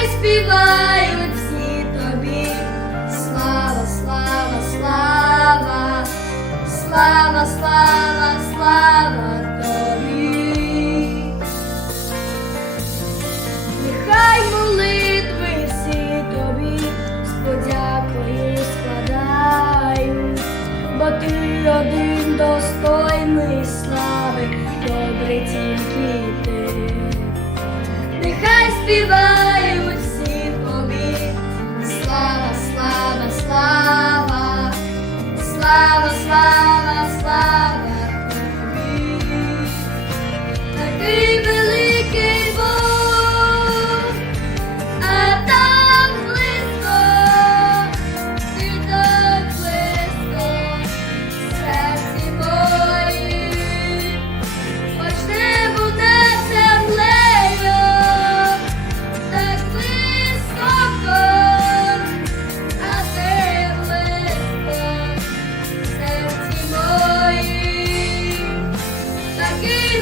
хай всі тобі. Слава, слава, слава, слава, слава, слава тобі. Нехай молитви всі тобі, з подякою складають, бо ти один достойний слави, добрий тільки ти. Нехай співає.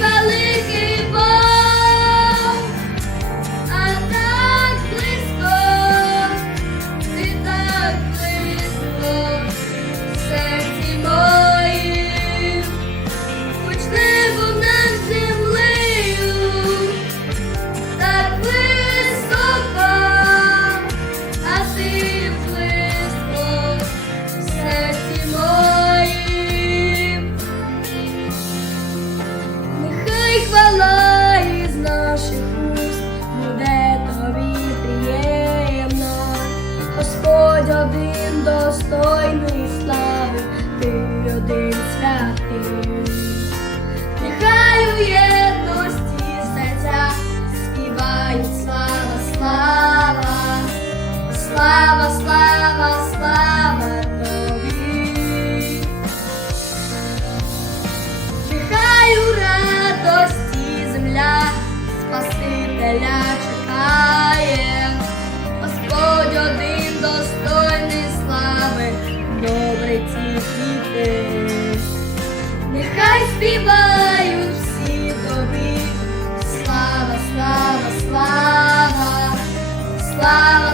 Alligator. достойної слави, ти один святий. співають всі тобі. Слава, слава, слава, слава.